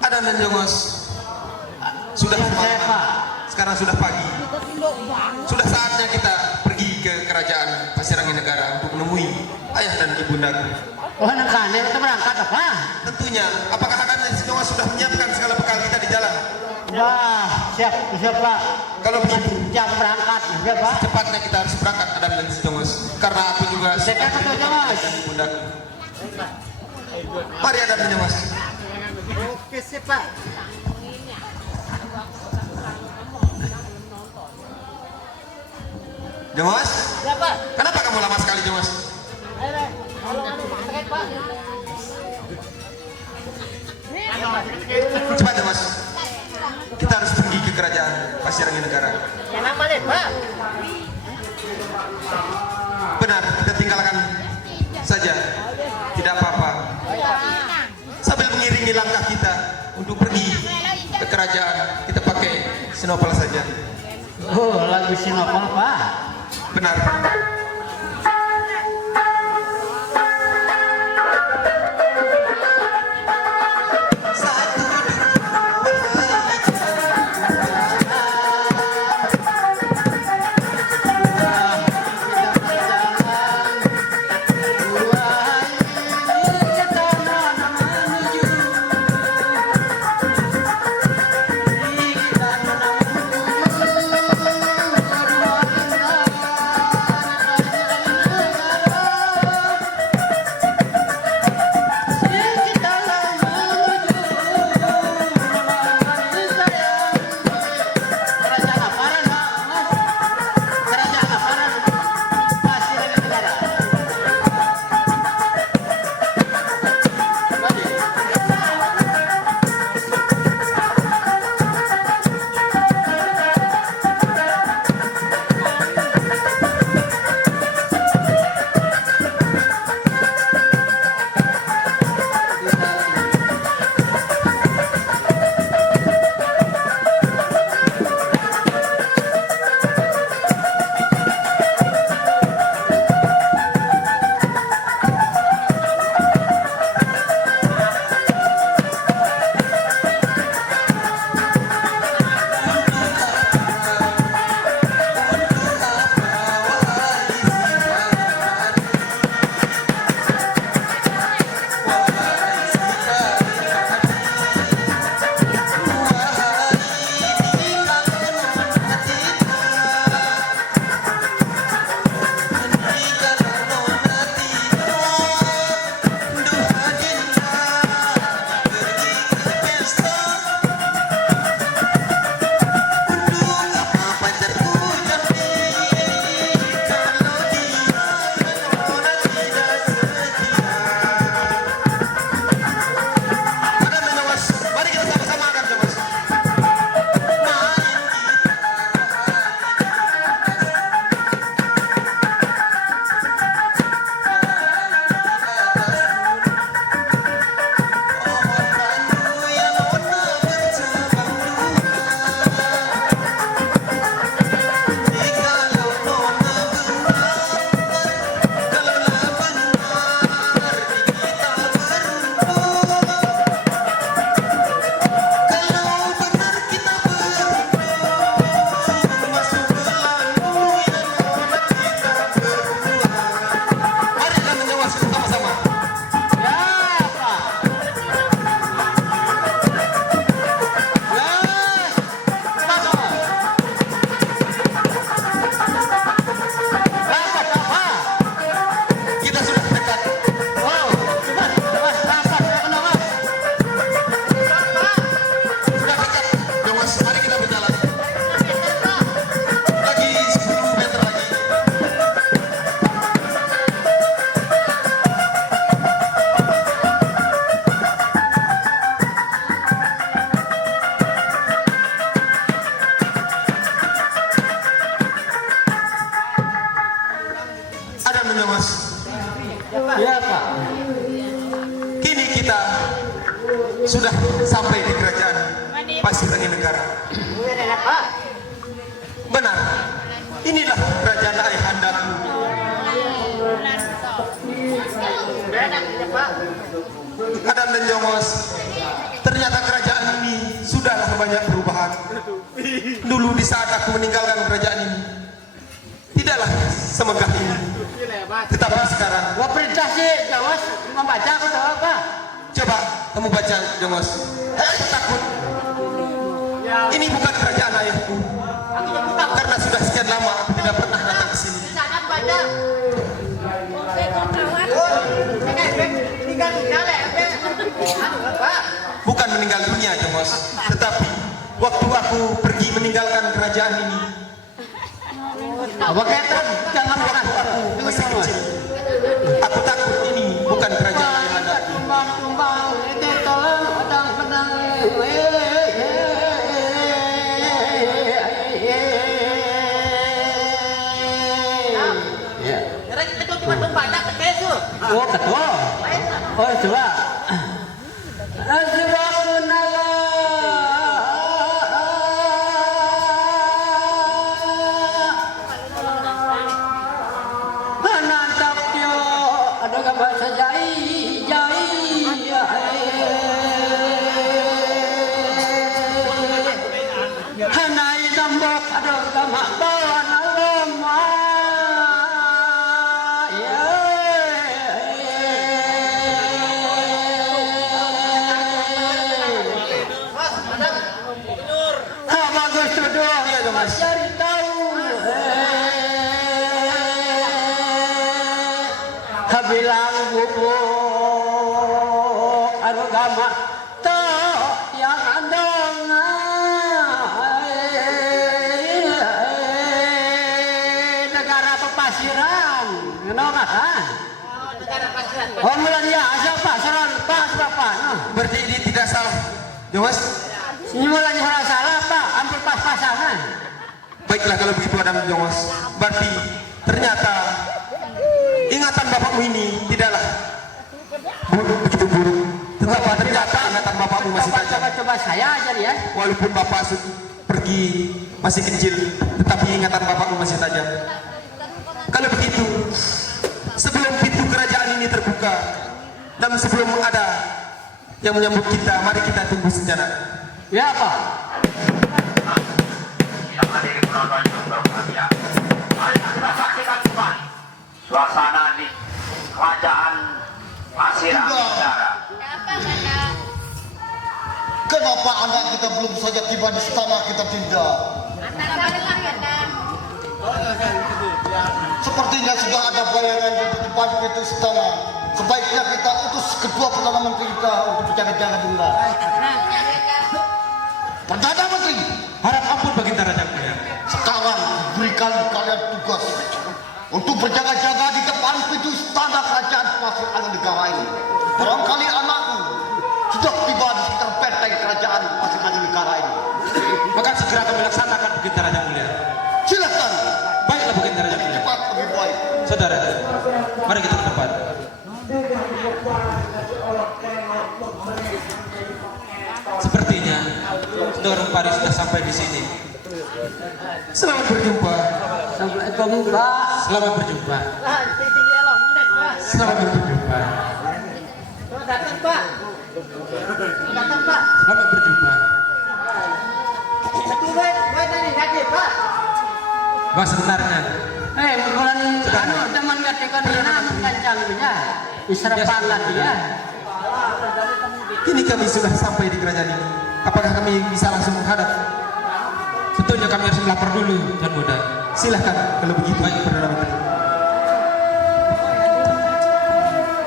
Ada dan Jongos. Sudah malam. Sekarang sudah pagi. Sudah saatnya kita pergi ke kerajaan Pasirangin Negara untuk menemui ayah dan ibundaku. Oh, anak-anak kita berangkat apa? Tentunya, apakah Adan dan Jongos sudah menyiapkan segala bekal kita di jalan? Wah, siap Pak. Kalau begitu, Jam berangkat, siap Pak. cepatnya kita harus berangkat Adan dan Jongos. Karena aku juga Siap Pak Jongos. ibundaku. Mari Adan dan Jongos. Oke, siap Pak. Jongos? Siap Pak. Kenapa kamu lama sekali Jongos? Cepat Jongos. Kita harus pergi ke kerajaan Pasirangin Negara. Kenapa deh Pak? Benar, kita tinggalkan saja. Tidak apa-apa. Sambil mengiringi langkah kita untuk pergi ke kerajaan, kita pakai sinopal saja. Oh, lagu sinopal Pak. Benar. Iya Pak. Kini kita sudah sampai di kerajaan Pasirangin Negara. Benar, inilah kerajaan ayahandaku. Adam dan Jongos, ternyata kerajaan ini sudahlah banyak perubahan. Dulu di saat aku meninggalkan kerajaan ini, tidaklah semegah ini. Tetapi sekarang, Gua perintah sih, Jawas membaca aku tahu apa? coba kamu baca Jongos. Aku takut. Ini bukan kerajaan ayahku. Karena sudah sekian lama aku tidak pernah datang ke sini. Bukan meninggal dunia, Jongos, tetapi waktu aku pergi meninggalkan kerajaan ini, Apa kata? Jangan pernah aku masih kecil. Aku takut ini bukan kerajaan ayah anda. Tumbang-tumbang itu tolong pedang-pedang. Oh ketua. Oh coba. Cari tahu bilang bubuk anu gama to yang andong negara pepasiran ngono kan oh mulai dia aja pasiran pas bapak Berarti ini tidak salah, Jongos. ini mulai salah pak hampir pas-pasangan. Baiklah kalau begitu Adam dan Jongos. Berarti ternyata ingatan bapakmu ini tidaklah begitu buruk. Tetapi ternyata ingatan bapakmu masih tajam. Coba saya aja ya. Walaupun bapak pergi masih kecil, tetapi ingatan bapakmu masih tajam. Kalau begitu, sebelum pintu kerajaan ini terbuka dan sebelum ada yang menyambut kita, mari kita tunggu sejenak. Ya Pak. Suasana di kerajaan Pasiran Negara. Kenapa anak kita belum saja tiba di istana kita tindak? Sepertinya sudah ada bayangan di depan pintu istana. Sebaiknya kita utus kedua Perdana Menteri kita untuk berjaga-jaga dulu. Perdana Menteri, Harap ampun Baginda Raja Mulia. sekarang berikan kalian tugas untuk berjaga-jaga di depan pintu istana kerajaan Pasiran Negara ini. Barangkali anakku sudah tiba di sekitar benteng kerajaan Pasiran Negara ini. Maka segera kami laksanakan Baginda Raja Mulia. Silakan. Baiklah Baginda Raja Mulia. Cepat lebih baik. Saudara, mari kita ke depan. Sepertinya Saudara Paris sudah sampai di sini. Selamat berjumpa. Assalamualaikum Pak. Selamat berjumpa. Selamat berjumpa. Datang Pak. Datang Pak. Selamat berjumpa. Gue tadi hadir Pak. Wah sebenarnya Bulan anu teman katakan dina kencang punya. Diserapan lagi ya. kini kami sudah sampai di kerajaan ini. Apakah kami bisa langsung menghadap? Tentunya kami harus melapor dulu, Tuan Muda. Silahkan kalau begitu. Baik, Perdana Menteri.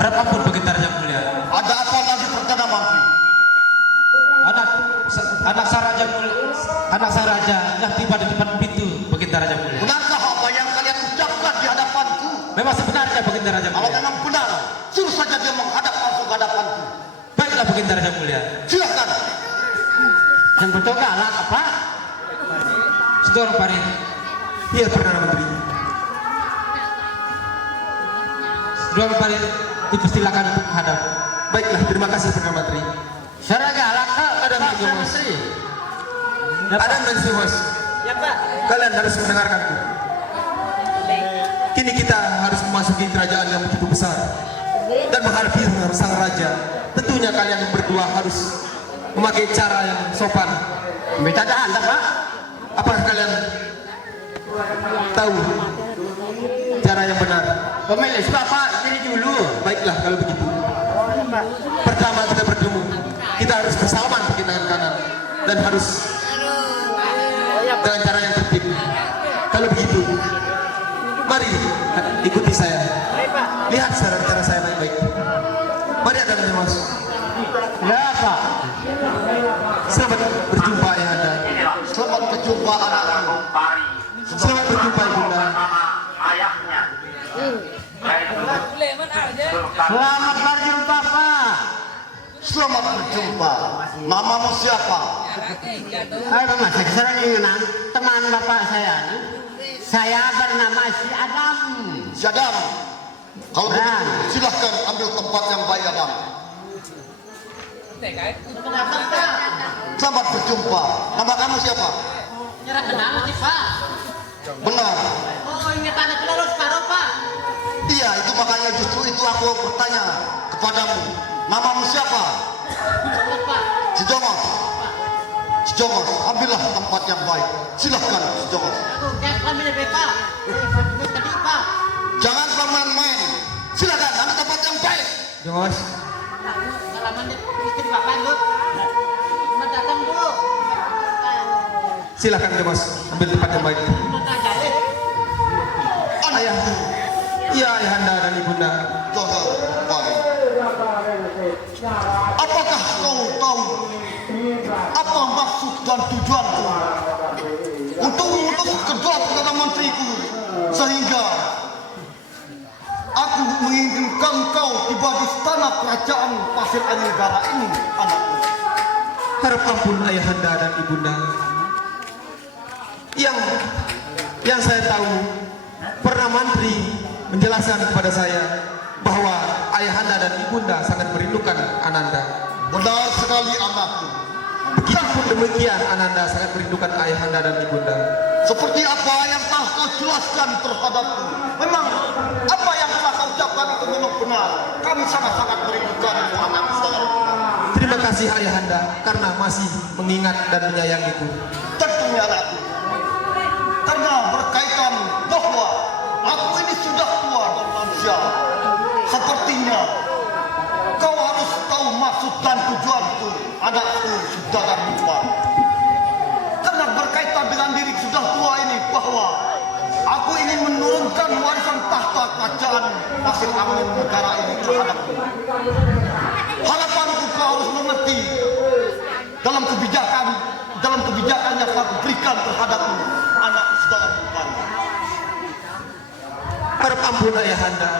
Harap ampun Baginda Raja Mulia. Ada apa lagi Perdana Menteri? Anak sang raja yang tiba di depan pintu Baginda Raja Mulia. Benarkah apa yang kalian ucapkan di hadapanku? Memang sebenarnya Baginda Raja Kalau Mulia. memang benar, suruh saja dia menghadap langsung ke hadapanku. Baiklah Baginda Raja Mulia. Silakan. Yang betul galak apa? Saudara Paris. Iya Perdana Menteri. Saudara Paris dipersilakan untuk menghadap. Baiklah, terima kasih Perdana Menteri. Secara galak Ada Pak Mas. Menteri. Adam dan Siwas, Ya Pak. kalian harus mendengarkanku. Kini kita harus memasuki kerajaan yang begitu besar dan menghadapi sang raja tentunya kalian berdua harus memakai cara yang sopan. Minta dah anda pak. Apakah kalian tahu cara yang benar? Pemilik bapak jadi dulu. Baiklah kalau begitu. Pertama kita bertemu, kita harus bersalaman pakai tangan kanan dan harus dengan cara yang tertib. Kalau begitu, mari ikuti saya. Lihat cara saya baik-baik. Mari ada Mas. Ya pak. Selamat berjumpa ayahanda. Selamat berjumpa anakku. Pari Selamat berjumpa ibunda. bersama ayahnya, yaitu Sultan Selamat berjumpa pak. Selamat berjumpa. Namamu siapa? Ayo pak, saya kesana dengan teman bapak saya. Saya bernama si Adam. Si Adam. Kalau begitu, silahkan ambil tempat yang baik Adam. Selamat berjumpa. Nama kamu siapa? Nyerah kenal sih pak. Benar. Oh ingat anak kelelus separuh pak. Iya, itu makanya justru itu aku bertanya kepadamu. Namamu siapa? Ingat pak. Si Jongos. Si Jongos, ambillah tempat yang baik. Silahkan si Jongos. Aku kayak kami lebih pak. Ini tadi pak. Jangan main-main. Silahkan ambil tempat yang baik. Jongos, Salaman istri bapak bu. Selamat datang bu. silakan Jongos, ambil tempat yang baik. Selamat jadi. Ayah, iya ayahanda dan ibunda. Jongos, baik. Apakah kau tahu apa maksud dan tujuanku untuk mengutus kedua perdana menteriku sehingga aku menginginkan kau tiba di istana kerajaan Pasir Anggara ini, anakku. Harap ampun ayahanda dan ibunda. Yang saya tahu, Perdana Menteri menjelaskan kepada saya bahwa ayahanda dan ibunda sangat merindukan Ananda. Benar sekali, anakku. Begitupun demikian Ananda sangat merindukan ayahanda dan ibunda. Seperti apa yang telah kau jelaskan terhadapku. Memang apa yang telah kau ucapkan itu memang benar. Kami sangat-sangat merindukanmu, anak saudara. Terima kasih ayahanda karena masih mengingat dan menyayangiku. Tentunya anakku. Karena berkaitan bahwa aku ini sudah tua dan lansia. Sepertinya kau harus tahu maksud dan tujuanku, anakku saudara tua. Karena berkaitan dengan diri sudah tua ini bahwa aku ingin menurunkan warisan tahta kerajaan Pasir Angin negara ini terhadapku. Harapanku kau harus mengerti dalam kebijakan yang kau berikan terhadapmu, anak saudara tua. Harap ampun ayahanda.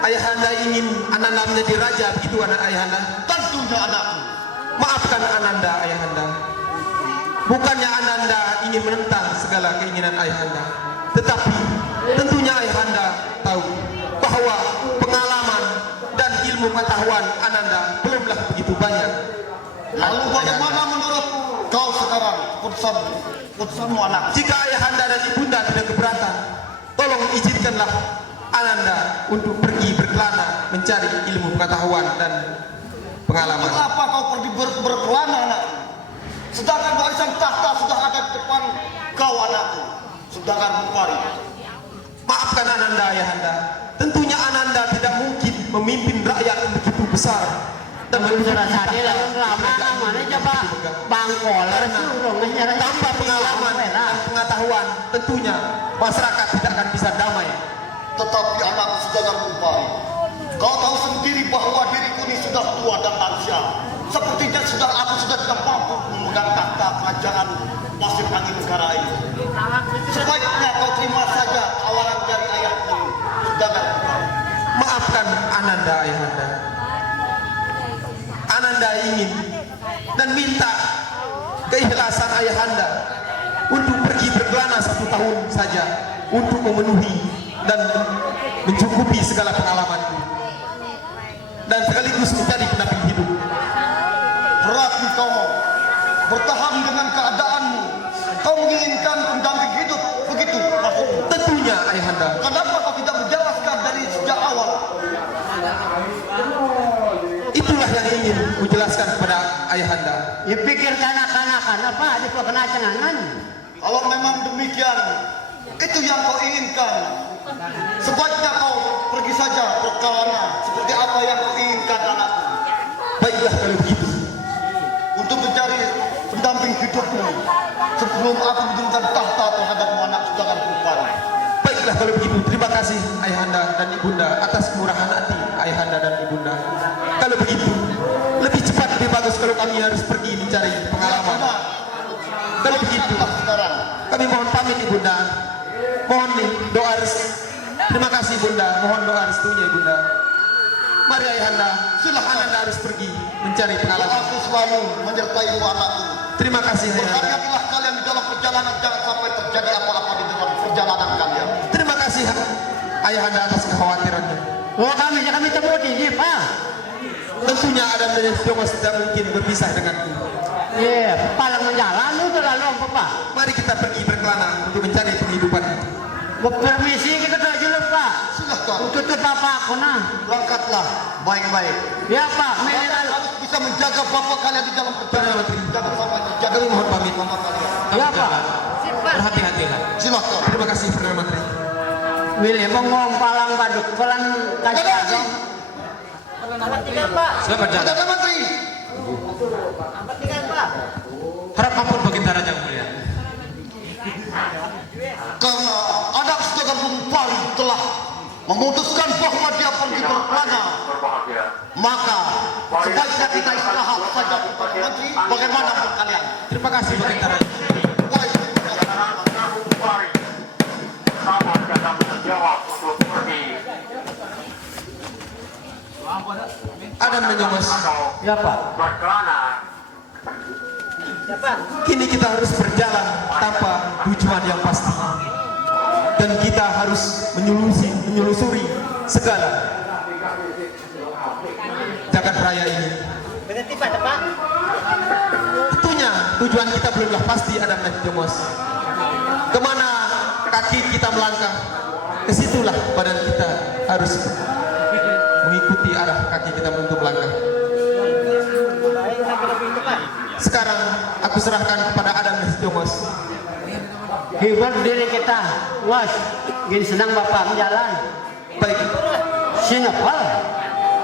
Ayahanda ingin Ananda menjadi raja, begitu anak ayahanda. Tentunya anakku. Maafkan Ananda ayahanda. Bukannya Ananda ingin menentang segala keinginan ayahanda, tetapi tentunya ayahanda tahu bahwa pengalaman dan ilmu pengetahuan Ananda belumlah begitu banyak. Lalu bagaimana menurut kau sekarang keputusanmu anak? Jika ayahanda dan ibunda tidak keberatan, tolong izinkanlah Ananda untuk pergi berkelana mencari ilmu pengetahuan dan pengalaman. Mengapa kau pergi berkelana anak? Sedangkan warisan tahta sudah ada di depan kau anakku. Sedangkan Bupari. Maafkan Ananda ayahanda. Tentunya Ananda tidak mungkin memimpin rakyat yang begitu besar dan Saudara saya lalu lama namanya coba bangkoler suruh menyerah. tanpa pengalaman dan pengetahuan, tentunya masyarakat tidak akan bisa damai. Tetapi anak saudara Bupari, kau tahu sendiri bahwa diriku ini sudah tua dan lansia. Sepertinya aku sudah tidak mampu memegang tahta kerajaan Pasir Angin negara ini. Sebaiknya kau terima saja tawaran dari ayahmu, saudara Bupari. Maafkan Ananda ayahanda. Ananda ingin dan minta keikhlasan ayahanda untuk pergi berkelana 1 tahun saja untuk memenuhi dan mencukupi segala pengalamanku dan sekaligus menjadi pendamping hidup. Berat kau bertahan dengan keadaanmu. Kau menginginkan pendamping hidup, begitu maksudmu? Tentunya ayahanda. Kenapa kau tidak menjelaskan dari sejak awal? Itulah Ya pikir kanak-kanakan apa di kena cenangan. Kalau memang demikian, itu yang kau inginkan. Sebaiknya kau pergi saja berkelana seperti apa yang kau inginkan anakku. Baiklah kalau begitu. Untuk mencari pendamping hidupmu sebelum aku menurunkan tahta terhadapmu anak sedangkan perempuan. Baiklah kalau begitu. Terima kasih ayahanda dan ibunda atas kemurahan hati ayahanda dan ibunda. Kalau begitu, lebih cepat lebih bagus kalau kami harus pergi mencari pengalaman. Kalau begitu, Sekarang kami mohon pamit ibunda. Mohon nih doa restu. Terima kasih ibunda. Mohon doa restunya ibunda. Mari ayahanda, Silakan. ayahanda harus pergi mencari pengalaman. aku selalu menyertaimu anakku. Terima kasih ayahanda. Berhati-hatilah kalian di dalam perjalanan, jangan sampai terjadi apa-apa di dalam perjalanan kalian. Terima kasih ayahanda atas kekhawatirannya. Oh kami temu di sini Pak. Tentunya Adam dan Yosua tidak mungkin berpisah denganku. Iya, palang menjalan lu terlalu apa Pak? Mari kita pergi berkelana untuk mencari penghidupan. Permisi kita dulu Pak. Silahkan, Tutup bapak aku nah. berangkatlah baik-baik. Ya Pak, Kalian mineral. harus bisa menjaga bapak kalian di dalam perjalanan. Jangan sampai terjadi Kami mohon pamit. bapak kalian. Ya Pak. Berhati-hatilah. Silahkan. Terima kasih Perdana Menteri. Milih mengom palang baduk palang Perdana kaca. Menteri, Selamat tinggal Pak. Selamat jalan. Perdana Menteri. Selamat tinggal Pak. Harap ampun baginda Raja yang mulia. Karena anak saudara Bali telah memutuskan bahwa dia pergi berkelana, berbahagia. maka sebaiknya kita istirahat saja. Perdana Menteri, bagaimana menurut kalian? Terima kasih baginda Raja. Baik, terima kasih. Mari, sama jangan menjawab untuk pergi Adam dan Yomas, atau Ya Pak. berkelana. Ya Pak. kini kita harus berjalan tanpa tujuan yang pasti. Dan kita harus menyelusuri segala jagat raya ini. Berhenti Pak, Pak. Tentunya tujuan kita belumlah pasti Adam dan Yomas. Kemana kaki kita melangkah, kesitulah badan kita harus mengikuti arah kaki kita untuk melangkah. Baik, sampai lebih itu Pak. Sekarang aku serahkan kepada Adam dan Yomas. Hibur diri kita. Was, gini senang Bapak menjalan. Baik, Singapura.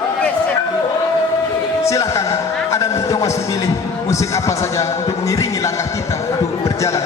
Oke, siap. silahkan Adam dan Yomas memilih musik apa saja untuk mengiringi langkah kita untuk berjalan.